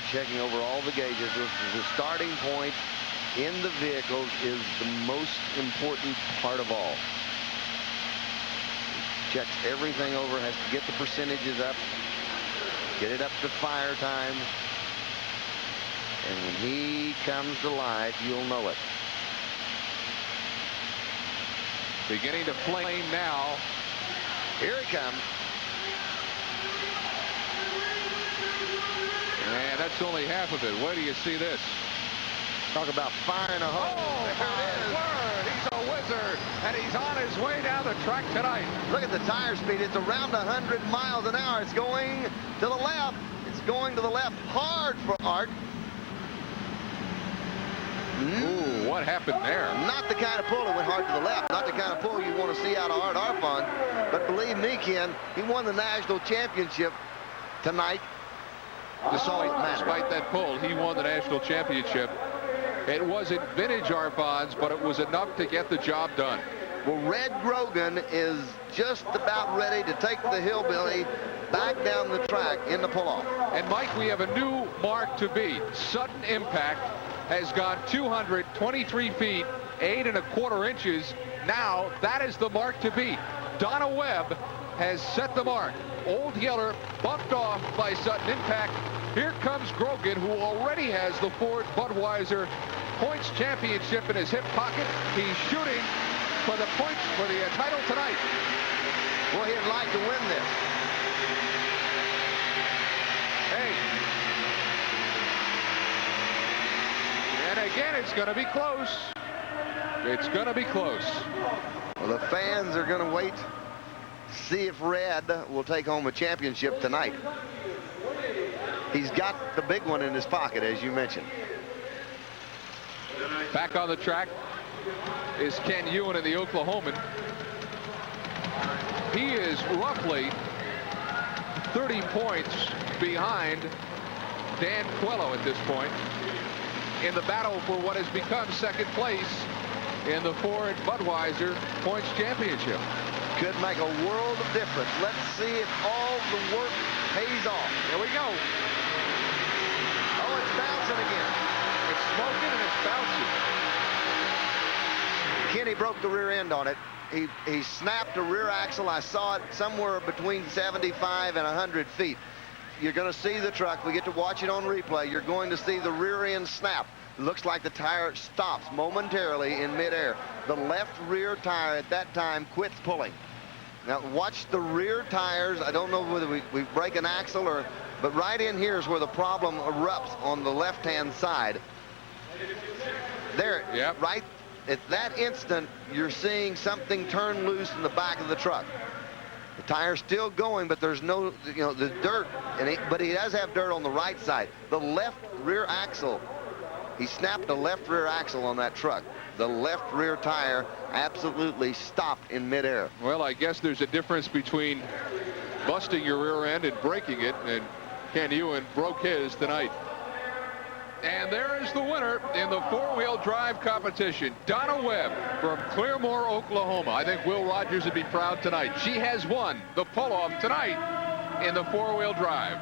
start checking over all the gauges. The starting point in the vehicles is the most important part of all. Checks everything over, has to get the percentages up, get it up to fire time. And when he comes to life, you'll know it. Beginning to flame now. Here he comes. And that's only half of it. Where do you see this? Talk about firing a hole. Oh, my word. He's a wizard, and he's on his way down the track tonight. Look at the tire speed. It's around 100 miles an hour. It's going to the left. It's going to the left hard for Art. Ooh, what happened there? Not the kind of pull that went hard to the left. Not the kind of pull you want to see out of Art Arfon. But believe me, Ken, he won the national championship tonight. Despite that pull, he won the national championship. It wasn't vintage Arfons, but it was enough to get the job done. Well, Red Grogan is just about ready to take the Hillbilly back down the track in the pull-off. And, Mike, we have a new mark to beat. Sudden Impact has gone 223 feet, 8 1/4 inches. Now, that is the mark to beat. Donna Webb has set the mark. Old Yeller bumped off by Sudden Impact. Here comes Grogan, who already has the Ford Budweiser points championship in his hip pocket. He's shooting for the points for the title tonight. Well, he'd like to win this. Hey. And again, it's going to be close. It's going to be close. Well, the fans are going to wait to see if Red will take home a championship tonight. He's got the big one in his pocket, as you mentioned. Back on the track is Ken Ewan in the Oklahoman. He is roughly 30 points behind Dan Coelho at this point in the battle for what has become second place in the Ford Budweiser Points Championship. Could make a world of difference. Let's see if all the work pays off. Here we go. Oh, it's bouncing again. It's smoking and it's bouncing. Kenny broke the rear end on it. He snapped a rear axle. I saw it somewhere between 75 and 100 feet. You're going to see the truck. We get to watch it on replay. You're going to see the rear end snap. Looks like the tire stops momentarily in midair. The left rear tire at that time quits pulling. Now watch the rear tires. I don't know whether we break an axle or, but right in here is where the problem erupts on the left-hand side. There, yep. Right at that instant, you're seeing something turn loose in the back of the truck. The tire's still going, but there's no, the dirt, but he does have dirt on the right side. The left rear axle, he snapped the left rear axle on that truck. The left rear tire absolutely stopped in midair. Well, I guess there's a difference between busting your rear end and breaking it, and Ken Ewan broke his tonight. And there is the winner in the four-wheel drive competition, Donna Webb from Claremore, Oklahoma. I think Will Rogers would be proud tonight. She has won the pull-off tonight in the four-wheel drive.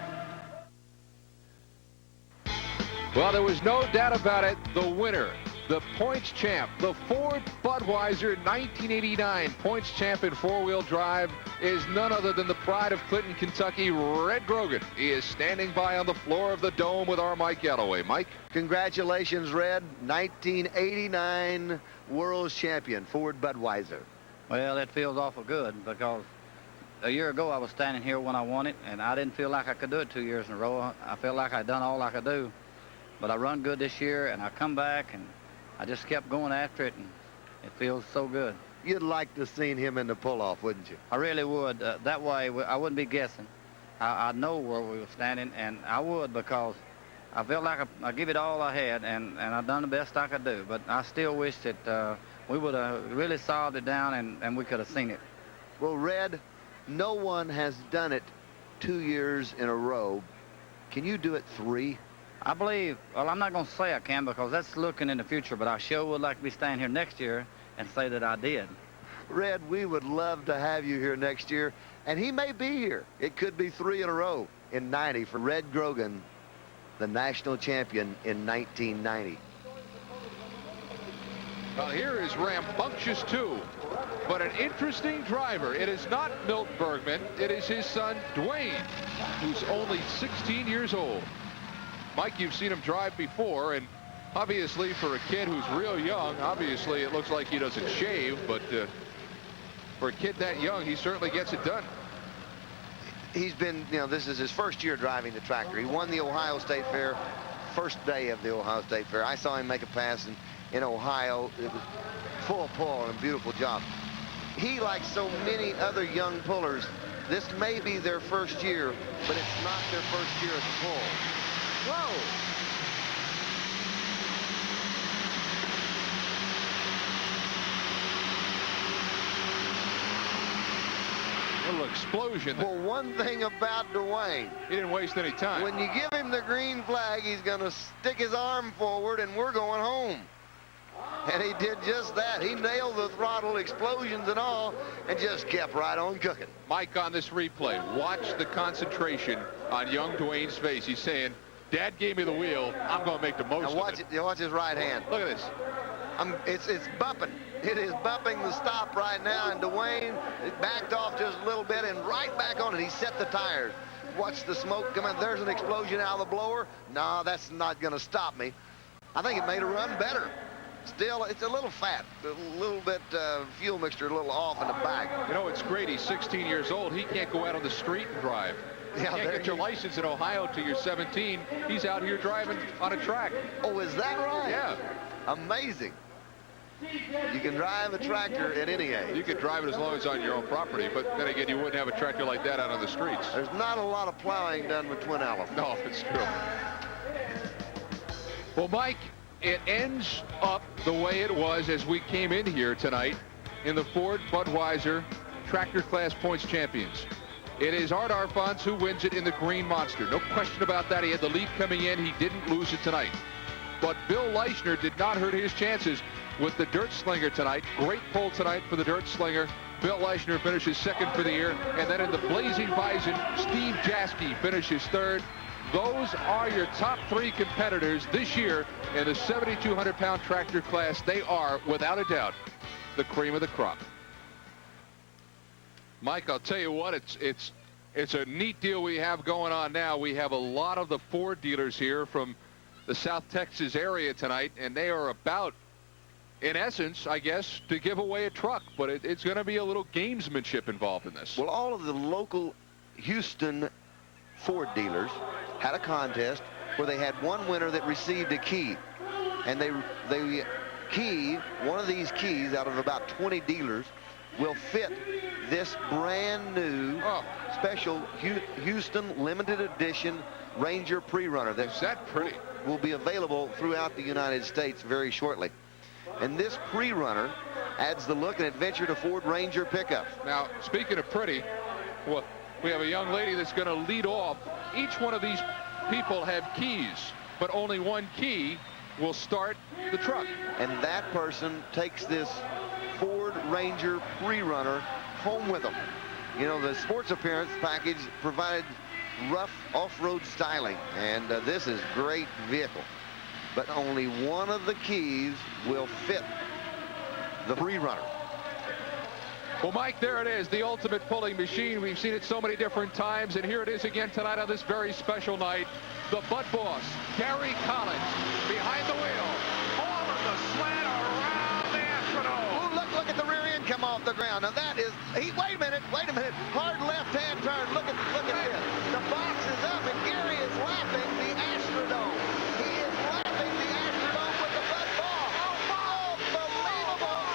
Well, there was no doubt about it. The winner, the points champ, the Ford Budweiser 1989 points champ in four-wheel drive is none other than the pride of Clinton, Kentucky, Red Grogan. He is standing by on the floor of the Dome with our Mike Galloway. Mike? Congratulations, Red. 1989 World Champion, Ford Budweiser. Well, it feels awful good because a year ago I was standing here when I won it, and I didn't feel like I could do it 2 years in a row. I felt like I'd done all I could do. But I run good this year, and I come back, and I just kept going after it, and it feels so good. You'd like to have seen him in the pull-off, wouldn't you? I really would. That way, I wouldn't be guessing. I'd know where we were standing, and I would because I felt like I give it all I had, and I done the best I could do. But I still wish that we would have really solved it down, and we could have seen it. Well, Red, no one has done it 2 years in a row. Can you do it 3? I believe, well, I'm not going to say I can because that's looking in the future, but I sure would like to be standing here next year and say that I did. Red, we would love to have you here next year, and he may be here. It could be 3 in a row in 90 for Red Grogan the national champion in 1990. Well, here is Rambunctious 2, but an interesting driver. It is not Milt Bergman. It is his son, DUANE, who's only 16 years old. Mike, you've seen him drive before, and obviously for a kid who's real young, obviously it looks like he doesn't shave, but for a kid that young, he certainly gets it done. He's been, you know, this is his first year driving the tractor. He won the Ohio State Fair, first day of the Ohio State Fair. I saw him make a pass in Ohio. It was full pull and a beautiful job. He, like so many other young pullers, this may be their first year, but it's not their first year at the pull. Whoa! Little explosion. Well, one thing about DUANE, He didn't waste any time. when you give him the green flag, he's going to stick his arm forward and we're going home. And he did just that. He nailed the throttle, explosions and all, and just kept right on cooking. Mike, on this replay, watch the concentration on young DUANE's face. He's saying, Dad gave me the wheel. I'm going to make the most Now watch of it. it. Watch his right hand. Look at this. It's bumping. It is bumping the stop right now, and DUANE backed off just a little bit and right back on it. He set the tires. Watch the smoke come out. There's an explosion out of the blower. No, that's not going to stop me. I think it made a run better. Still, it's a little fat, a little bit fuel mixture, a little off in the back. You know, it's great. He's 16 years old. He can't go out on the street and drive. You Yeah, can't get your license in Ohio till you're 17. He's out here driving on a track. Oh, is that right? Yeah. Amazing. You can drive a tractor at any age. You could drive it as long as on your own property, but then again, you wouldn't have a tractor like that out on the streets. There's not a lot of plowing done with twin elephants. No, it's true. Well, Mike, it ends up the way it was as we came in here tonight in the Ford Budweiser Tractor Class Points Champions. It is Art Arfons who wins it in the Green Monster. No question about that. He had the lead coming in. He didn't lose it tonight. But Bill Leishner did not hurt his chances with the Dirt Slinger tonight. Great pull tonight for the Dirt Slinger. Bill Leishner finishes second for the year. And then in the Blazing Bison, Steve Jaski finishes third. Those are your top three competitors this year in the 7,200-pound tractor class. They are, without a doubt, the cream of the crop. Mike, I'll tell you what, it's a neat deal we have going on now. We have a lot of the Ford dealers here from the South Texas area tonight, and they are about, in essence, I guess, to give away a truck. But it's going to be a little gamesmanship involved in this. Well, all of the local Houston Ford dealers had a contest where they had one winner that received a key. And they key, one of these keys out of about 20 dealers will fit this brand new special Houston limited edition Ranger pre-runner. Is that pretty? Will be available throughout the United States very shortly. And this pre-runner adds the look and adventure to Ford Ranger pickup. Now, speaking of pretty, well, we have a young lady that's going to lead off. Each one of these people have keys, but only one key will start the truck. And that person takes this Ford Ranger pre-runner home with them. You know, the sports appearance package provided rough off-road styling, and this is great vehicle. But only one of the keys will fit the pre-runner. Well, Mike, there it is, the ultimate pulling machine. We've seen it so many different times, and here it is again tonight on this very special night. The Bud Boss, Gary Collins, behind the wheel. All of the slant around the Astrodome. Oh, look at the rear end come off the ground. Now that is, wait a minute. Hard left-hand turn. Look at this. The box is up, and Gary is lapping the Astrodome. He is lapping the Astrodome with the Bud Boss. Unbelievable.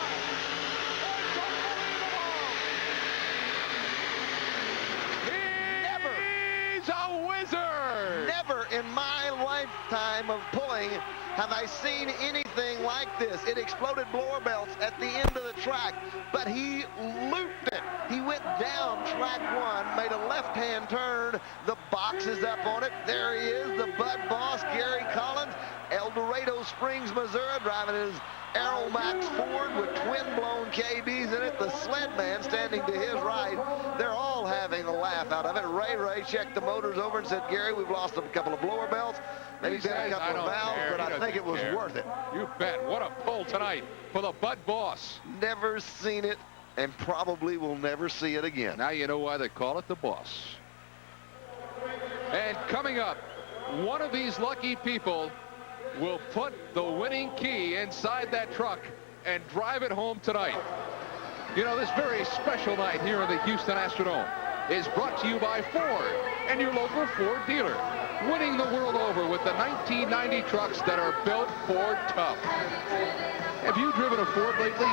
He's a wizard. Never in my lifetime of pulling have I seen anything like this. It exploded blower belts at the end of the track, but he looped it. He went down track one, made a left-hand turn. The box is up on it. There he is, the Bud Boss, Gary Collins, El Dorado Springs, Missouri, driving his Aeromax Ford with twin-blown KBs in it. The sled man standing to his right. They're all having a laugh out of it. Ray checked the motors over and said, Gary, we've lost a couple of blower belts, maybe been a couple of valves, but I think it was worth it. You bet. What a pull tonight for the Bud Boss. Never seen it, and probably will never see it again. Now you know why they call it the Boss. And coming up, one of these lucky people will put the winning key inside that truck and drive it home tonight. You know, this very special night here in the Houston Astrodome is brought to you by Ford and your local Ford dealer. Winning the world over with the 1990 trucks that are built Ford tough. Have you driven a Ford lately?